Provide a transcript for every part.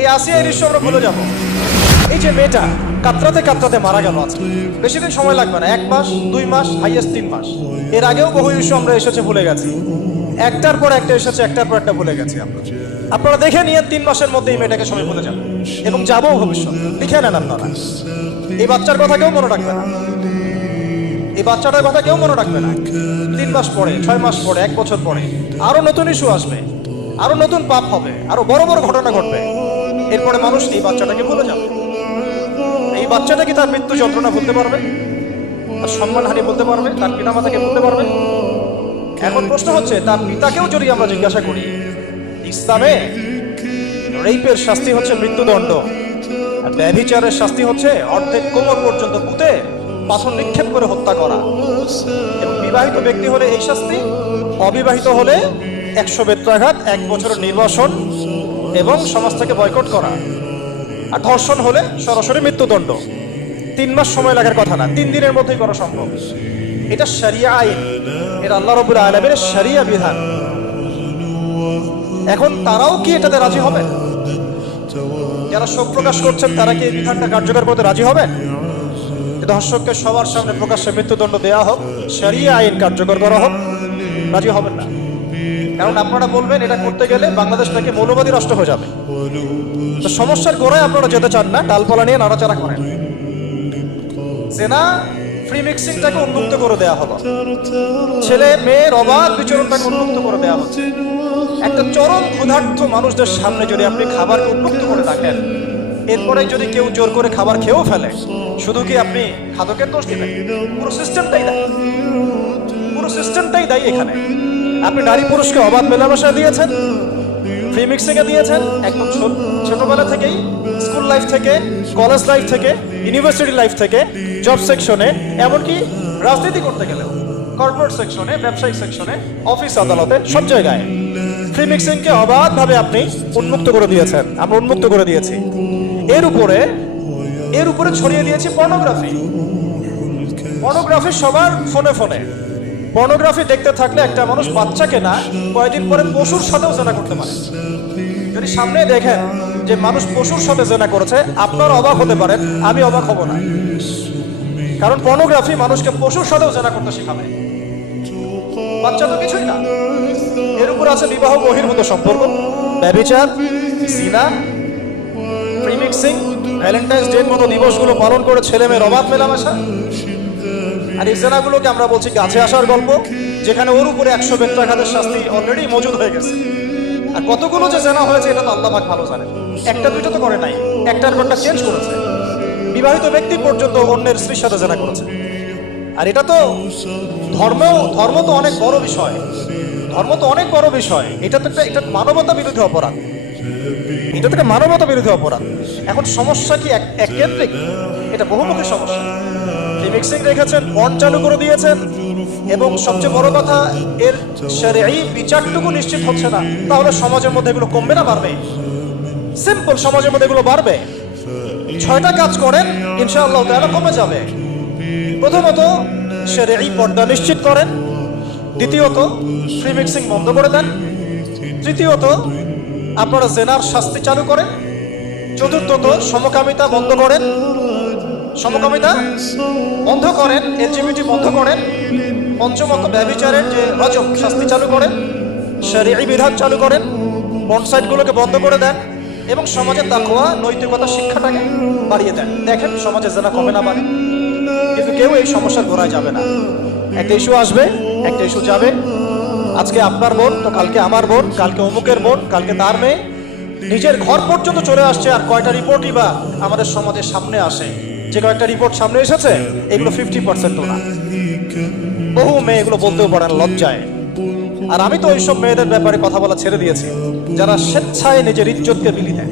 এই আসিয়া দৃশ্য আমরা ভুলে যাব। এই যে মেয়েটা কাতরাতে কাতরাতে মারা গেল, আজকে বেশি দিন সময় লাগবে না, 1 মাস 2 মাস হাইয়েস্ট 3 মাস। এর আগেও বহু ইস্যু আমরা এসেছে ভুলে গেছি, একটার পর একটা এসেছে, একটার পর একটা ভুলে গেছি আমরা। আপনারা দেখে নিয়ে 3 মাসের মধ্যে এই মেয়েটাকে সবাই ভুলে যাবে এবং যাবো ভবিষ্যৎ। লিখে নেন আপনারা, এই বাচ্চার কথা কেউ মনে রাখবে না, এই বাচ্চাটার কথা কেউ মনে রাখবে না। 3 মাস পরে, 6 মাস পরে, 1 বছর পরে আরো নতুন ইস্যু আসবে, আরো নতুন পাপ হবে, আরো বড় বড় ঘটনা ঘটবে। এরপরে মানুষ এই বাচ্চাটাকে ভুলে যাবে। এই বাচ্চাটা কি তার মৃত্যু যন্ত্রণা ভুলতে পারবে? তার সম্মানহানি বলতে পারবে? তার পিতামাতাকে বলতে পারবে? এখন প্রশ্ন হচ্ছে, তার পিতাকেও যদি আমরা জিজ্ঞাসা করি, ইসলামে রেপের শাস্তি হচ্ছে মৃত্যুদণ্ড, আর ব্যভিচারের শাস্তি হচ্ছে অর্ধেক কোমর পর্যন্ত পুঁতে পাথর নিক্ষেপ করে হত্যা করা। এবং বিবাহিত ব্যক্তি হলে এই শাস্তি, অবিবাহিত হলে 100 বেত্রাঘাত, 1 বছরের নির্বাসন এবং সমাজ থেকে বয়কট করা, আর ধর্ষণ হলে সরাসরি মৃত্যুদণ্ড। 3 মাস সময় লাগার কথা না, 3 দিনের মধ্যেই করা সম্ভব। এটা শরিয়া আইন, এটা আল্লাহ রাব্বুল আলামিনের শরিয়া বিধান। এখন তারাও কি এটাতে রাজি হবে? যারা শোক প্রকাশ করছেন তারা কি এই বিধানটা কার্যকর করতে রাজি হবেন? ধর্ষককে সবার সামনে প্রকাশ্যে মৃত্যুদণ্ড দেওয়া হোক, শরিয়া আইন কার্যকর করা হোক, রাজি হবেন না। কারণ আপনারা বলবেন এটা করতে গেলে বাংলাদেশটাকে মৌলবাদী রাষ্ট্র হয়ে যাবে। তো সমস্যার গোড়ায় আপনারা যেতে চান না, ডালপালা নিয়ে নাড়াচাড়া করেন। জেনা ফ্রি মিক্সিংটাকে উন্মুক্ত করে দেওয়া হলো, ছেলে মেয়ের অবাধ বিচরণটাকে উন্মুক্ত করে দেওয়া হচ্ছে। একটা চরম ক্ষুধার্ত মানুষদের সামনে যদি আপনি খাবারকে উন্মুক্ত করে রাখেন, এরপরে যদি কেউ জোর করে খাবার খেয়েও ফেলে, শুধু কি আপনি খাদকের দোষ দিবেন? পুরো সিস্টেমটাই দায়ী, পুরো সিস্টেমটাই দায়ী এখানে। আপনি নারী পুরুষকে অবাধ মেলামেশা দিয়েছেন, ফ্রি মিক্সিং এ দিয়েছেন, একদম ছোটবেলা থেকেই, স্কুল লাইফ থেকে, কলেজ লাইফ থেকে, ইউনিভার্সিটি লাইফ থেকে, জব সেকশনে, এমনকি রাজনীতি করতে গেলেও কর্পোরেট সেকশনে, ব্যবসায়িক সেকশনে, অফিস আদালতে, সব জায়গায় ফ্রি মিক্সিং কে অবাধভাবে আপনি উন্মুক্ত করে দিয়েছেন, আমরা উন্মুক্ত করে দিয়েছি। এর উপরে ছড়িয়ে দিয়েছি পর্নোগ্রাফি। পর্নোগ্রাফি সবার ফোনে ফোনে। পর্নোগ্রাফি দেখতে থাকলে একটা মানুষ বাচ্চাকে না, কয়েকদিন পরে পশুর সাথেও জেনা করতে পারে। যদি সামনে দেখেন যে মানুষ পশুর সাথে জেনা করেছে, আপনারা অবাক হতে পারেন, আমি অবাক হব না। কারণ পর্নোগ্রাফি মানুষকে পশুর সাথেও জেনা করতে শেখাবে। বাচ্চা তো কিছুই না। এর উপর আছে বিবাহ বহির্ভূত সম্পর্ক, ব্যভিচার, জিনা, ফ্রি মিক্সিং, ভ্যালেন্টাইন্স ডে মতো দিবসগুলো পালন করে ছেলে মেয়ের অবাধ মেলামেশা। আর এই জেনাগুলোকে আমরা বলছি গাছে আসার গল্প, যেখানে ওর উপরে 100 বেত্রাঘাতের শাস্তি অলরেডি মজুদ হয়ে গেছে। আর কতগুলো যে জেনা হয়েছে এটা তো আল্লাহ পাক ভালো জানেন। একটা দুইটা তো করে নাই, একটার পরটা চেঞ্জ করেছে। বিবাহিত ব্যক্তি পর্যন্ত অন্যের স্ত্রীর সাথে জেনা করেছে। আর এটা তো ধর্ম তো অনেক বড় বিষয়, ধর্ম তো অনেক বড় বিষয়। এটা তো একটা মানবতা বিরোধী অপরাধ, এটা থেকে মানবতা বিরোধী অপরাধ। এখন সমস্যা কি এককেন্দ্রিক? এটা বহুমুখী সমস্যা। মিক্সিং রেখেছেন, পর্ন চালু করে দিয়েছেন, এবং সবচেয়ে বড় কথা, এর শরঈ বিচারটুকু নিশ্চিত হচ্ছে না। তাহলে সমাজের মধ্যে এগুলো কমবে না বাড়বে? সিম্পল, সমাজের মধ্যে এগুলো বাড়বে। 6টা কাজ করেন, ইনশাআল্লাহ তাআলা কমে যাবে। প্রথমত শরঈ পর্দা নিশ্চিত করেন, দ্বিতীয়ত ফ্রি মিক্সিং বন্ধ করে দেন, তৃতীয়ত আপনারা জেনার শাস্তি চালু করেন, চতুর্থত সমকামিতা বন্ধ করেন, এলজিবিটি বন্ধ করেন, পঞ্চমত ব্যভিচারের যে রজম শাস্তি চালু করেন, শরঈ বিধান চালু করেন, পর্নসাইটগুলোকে বন্ধ করে দেন, এবং সমাজের তাকওয়া নৈতিকতা শিক্ষাটাকে বাড়িয়ে দেন। দেখেন সমাজে জেনা কমে না বাড়ে। কিন্তু কেউ এই সমস্যার গোড়ায় যাবে না। একটা ইস্যু আসবে, একটা ইস্যু যাবে। আজকে আপনার বোন তো কালকে আমার বোন, কালকে অমুকের বোন, কালকে তার মেয়ে, নিজের ঘর পর্যন্ত চলে আসছে। আর কয়টা রিপোর্টই বা আমাদের সমাজের সামনে আসে? যে কয়েকটা রিপোর্ট সামনে এসেছে, এগুলো 50% না। বহু মেয়ে এগুলো বলতেও পারে না, লজ্জায়। আর আমি তো ওইসব মেয়েদের ব্যাপারে কথা বলা ছেড়ে দিয়েছি, যারা স্বেচ্ছায় নিজের ইজ্জতকে বিলি দেয়।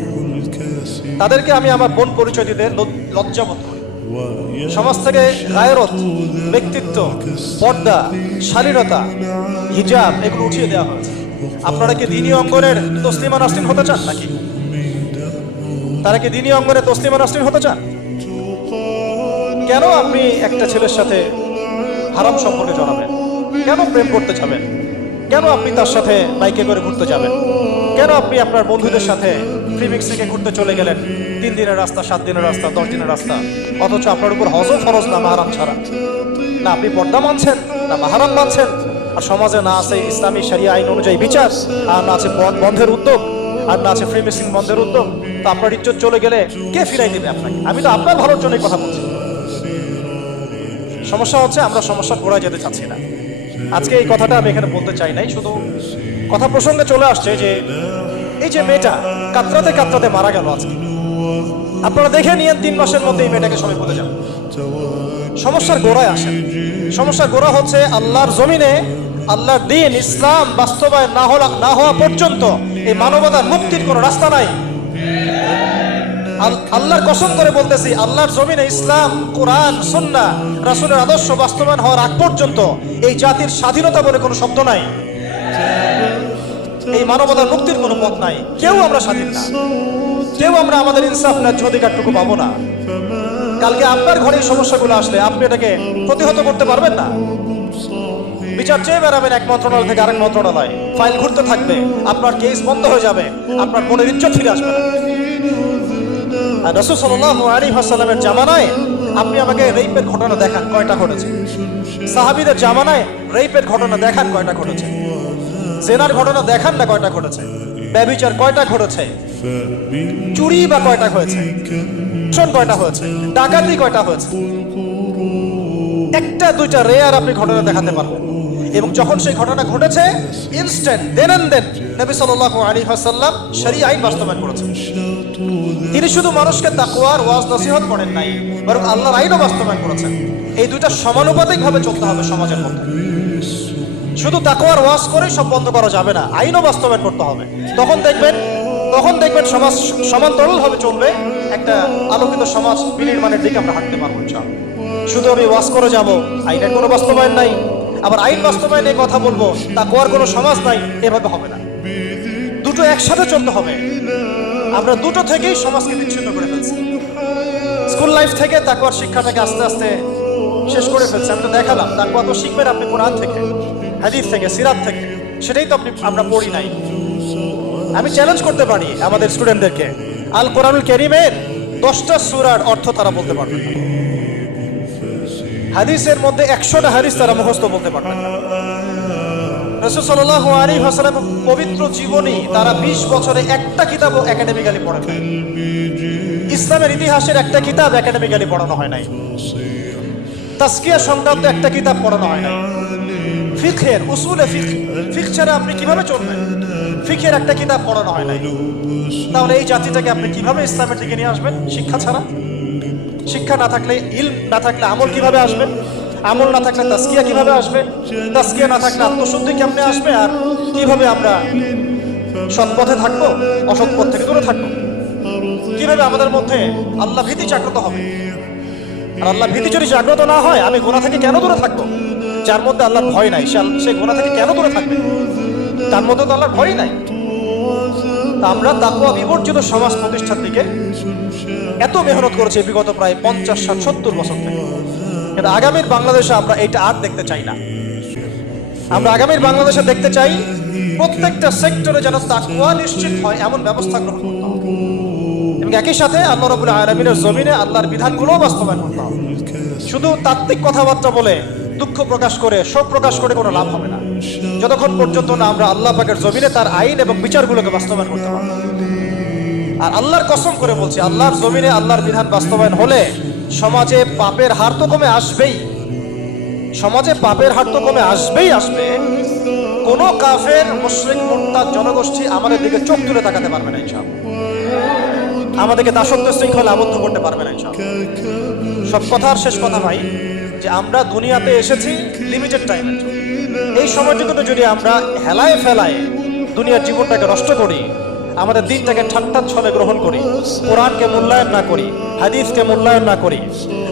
তাদেরকে আমি আমার বোন পরিচয় দিতে লজ্জাবোধ করি। সমাজ থেকে গায়রত, ব্যক্তিত্ব, পর্দা, শালীনতা, হিজাব এগুলো উঠিয়ে দেওয়া হয়েছে। আপনারা কি দ্বীনি অঙ্গনের তসলিমা নাসরিন হতে চান নাকি? তারা কি দ্বীনি অঙ্গনে তসলিমা নাসরিন হতে চান? কেন আপনি একটা ছেলের সাথে হারাম সম্পর্কে জড়াবেন? কেন প্রেম করতে যাবেন? কেন আপনি তার সাথে বাইকে করে ঘুরতে যাবেন? কেন আপনি আপনার বন্ধুদের সাথে ফ্রি মিক্সিংয়ে ঘুরতে চলে গেলেন, 3 দিনের রাস্তা, 7 দিনের রাস্তা, 10 দিনের রাস্তা, অথচ আপনার উপর হজও ফরজ না মাহারাম ছাড়া। না আপনি পর্দা মানছেন, না মাহারাম মানছেন, আর সমাজে না আছে ইসলামী শরিয়া আইন অনুযায়ী বিচার, আর না আছে বন্ধের উদ্যোগ, আর না আছে ফ্রি মিক্সিং বন্ধের উদ্যোগ। তো আপনার ইজ্জত চলে গেলে কে ফিরাই দেবে আপনাকে? আমি তো আপনার ভালোর জন্যই কথা বলছি। সমস্যা হচ্ছে আমরা সমস্যার গোড়ায় যেতে চাচ্ছি না। আজকে এই কথাটা আমি এখানে বলতে চাই নাই, শুধু কথা প্রসঙ্গে চলে আসছে যে এই যে মেয়েটা কাতরাতে কাতরাতে মারা গেল আজকে, আপনারা দেখে নিয়েন 3 মাসের মধ্যে এই মেয়েটাকে সবাই বলে যান। সমস্যার গোড়ায় আসেন। সমস্যার গোড়া হচ্ছে আল্লাহর জমিনে আল্লাহর দ্বীন ইসলাম বাস্তবায়ন না হওয়া পর্যন্ত এই মানবতার মুক্তির কোনো রাস্তা নাই। আল্লাহর কসম করে বলতেছি, আল্লাহর জমিনে ইসলাম, কোরআন, সুন্নাহ, রাসূলের আদর্শ বাস্তবায়ন হওয়ার আগ পর্যন্ত এই জাতির স্বাধীনতা বলে কোনো শব্দ নাই, এই মানবতার মুক্তির কোনো পথ নাই। কেউ আমরা স্বাধীন না, কেউ আমরা আমাদের ইনসাফ ন্যায্য অধিকারটুকু পাবো না। কালকে আপনার ঘরে এই সমস্যাগুলো আসলে আপনি এটাকে প্রতিহত করতে পারবেন না। বিচার চেয়ে বেড়াবেন এক মন্ত্রণালয় থেকে আরেক মন্ত্রণালয়, ফাইল ঘুরতে থাকবে, আপনার কেস বন্ধ হয়ে যাবে, আপনার মনের ইজ্জত ফিরে আসবে না। আর রাসূল সাল্লাল্লাহু আলাইহি ওয়াসাল্লামের জামানায় আপনি আমাকে রেপের ঘটনা দেখান কয়টা ঘটেছে? সাহাবীদের জামানায় রেপের ঘটনা দেখান কয়টা ঘটেছে? জেনার ঘটনা দেখান না কয়টা ঘটেছে? ব্যভিচার কয়টা ঘটেছে? চুরি বা কয়টা হয়েছে? শোন কয়টা হয়েছে? ডাকাতি কয়টা হয়েছে? একটা দুইটা রেয়ার আপনি ঘটনা দেখাতে পারবেন। এবং যখন সেই ঘটনা ঘটেছে ইনস্ট্যান্ট দেন নবী সাল্লাল্লাহু আলাইহি ওয়াসাল্লাম শরীয়ত আইন বাস্তবায়ন করেছেন। তিনি শুধু মানুষকে তাকওয়ার ওয়াজ নসিহত করেন নাই, বরং আল্লাহর আইনও বাস্তবায়ন করেছেন। এই দুইটা সমানুপাতিকভাবে চলতে হবে সমাজের মধ্যে। শুধু তাকওয়ার ওয়াজ করেই সব বন্ধ করা যাবে না, আইনও বাস্তবায়ন করতে হবে। তখন দেখবেন সমাজ সমান্তরালভাবে চলবে, একটা আলোকিত সমাজ বিনির্মাণের দিকে আমরা হাঁটতে পারবো ইনশাআল্লাহ। শুধু আমি ওয়াজ করে যাব, আইনের কোনো বাস্তবায়ন নাই, আবার আইন বাস্তবায়নের কথা বলবো, তাকওয়ার কোনো সমাজ নাই, এভাবে হবে না। দুটো একসাথে চলতে হবে। আমরা দুটো থেকেই সমাজকে বিচ্ছিন্ন করে ফেলছি। স্কুল লাইফ থেকে তাকওয়ার শিক্ষাটাকে আস্তে আস্তে শেষ করে ফেলছি। আমি তো দেখালাম তাকওয়া তো শিখবেন আপনি কোরআন থেকে, হাদিস থেকে, সিরাত থেকে, সেটাই তো আমরা পড়ি নাই। আমি চ্যালেঞ্জ করতে পারি আমাদের স্টুডেন্টদেরকে, আল কোরআনুল কারীমের 10টা সূরার অর্থ তারা বলতে পারবে না, হাদিসের মধ্যে 100টা হাদিস তারা মুখস্থ বলতে পারবেন না। রাসূল সাল্লাল্লাহু আলাইহি ওয়াসাল্লাম পবিত্র জীবনী তারা 20 বছরে একটা কিতাবও একাডেমিক্যালি পড়েন নাই। ইসলামের ইতিহাসের একটা কিতাব একাডেমিক্যালি পড়ানো হয় নাই। তাজকিয়া সংক্রান্ত একটা কিতাব পড়ানো হয় নাই। ফিকহের উসুলে ফিকহ ছাড়া আপনি কিভাবে চলবেন? ফিকহের একটা কিতাব পড়ানো হয় নাই। তাহলে এই জাতিটাকে আপনি কিভাবে ইসলামের দিকে নিয়ে আসবেন? শিক্ষা ছাড়া। শিক্ষা না থাকলে, ইলম না থাকলে আমল কিভাবে আসবে? আমল না থাকলে তাজকিয়া কিভাবে আসবে? তাজকিয়া না থাকলে আত্মশুদ্ধি কেমনে আসবে? আর কিভাবে আমরা সৎ পথে থাকবো, অসৎ পথ থেকে দূরে থাকবো? কিভাবে আমাদের মধ্যে আল্লাহ ভীতি জাগ্রত হবে? আর আল্লাহ ভীতি যদি জাগ্রত না হয়, আমি গুনাহ থেকে কেন দূরে থাকবো? যার মধ্যে আল্লাহর ভয় নাই সে গুনাহ থেকে কেন দূরে থাকবে? তার মধ্যে তো আল্লাহর ভয় নাই। তা আমরা তাকওয়া বিবর্জিত সমাজ প্রতিষ্ঠার দিকে এত মেহনত করেছি বিগত প্রায় 50, 60, 70 বছর থেকে। কিন্তু আগামীর বাংলাদেশে আমরা এটা আর দেখতে চাই না। আমরা আগামীর বাংলাদেশে দেখতে চাই প্রত্যেকটা সেক্টরে যেন তাকওয়া নিশ্চিত হয় এমন ব্যবস্থা গ্রহণ করতে হবে, এবং একই সাথে আল্লাহ রাব্বুল আলামিনের জমিনে আল্লাহর বিধানগুলোও বাস্তবায়ন করতে হবে। শুধু তাত্ত্বিক কথাবার্তা বলে, দুঃখ প্রকাশ করে, শোক প্রকাশ করে কোনো লাভ হবে না, যতক্ষণ পর্যন্ত না আমরা আল্লাহ পাকের জমিনে তার আইন এবং বিচারগুলোকে বাস্তবায়ন করতে পারব। আর আল্লাহর কসম করে বলছি, আল্লাহর জমিনে আল্লাহর বিধান বাস্তবায়ন হলে সমাজে পাপের হার তো কমে আসবেই। সমাজে পাপের হার তো কমে আসবে। কোনো কাফের, মুশরিক, মুরতাদ জনগোষ্ঠী আমাদের দিকে চোখ তুলে তাকাতে পারবে না ইনশাআল্লাহ। আমাদেরকে দাসত্ব শৃঙ্খলে আবদ্ধ করতে পারবে না ইনশাআল্লাহ। সব কথার শেষ কথা ভাই, যে আমরা দুনিয়াতে এসেছি লিমিটেড টাইমের জন্য। এই সময়টুকুতে যদি আমরা হেলায় ফেলায় দুনিয়ার জীবনটাকে নষ্ট করি, আমাদের দিনটাকে ঠাট্টা ছলে গ্রহণ করি, কোরআনকে মূল্যায়ন না করি, হাদিসকে মূল্যায়ন না করি,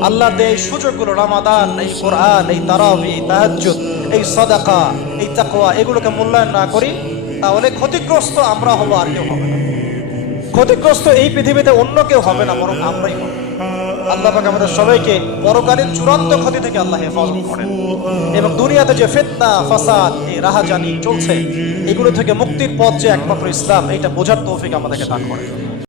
আল্লাহর এই সুযোগগুলো, রমাদান, এই কোরআন, এই তারাবি, তাহাজ্জুদ, এই সাদাকা, এই তাকওয়া, এগুলোকে মূল্যায়ন না করি, তাহলে ক্ষতিগ্রস্ত আমরা হবো, আর কেউ হবে না। ক্ষতিগ্রস্ত এই পৃথিবীতে অন্য কেউ হবে না, বরং আমরাই হব। আল্লাহ পাক আমাদের সবাইকে পরকালীন চূড়ান্ত ক্ষতি থেকে আল্লাহ হেফাজত করেন, এবং দুনিয়াতে যে ফিতনা, ফাসাদ, এই রাহাজানি চলছে, এগুলো থেকে মুক্তির পথ যে একমাত্র ইসলাম, এইটা বোঝার তৌফিক আমাদেরকে দান করেন।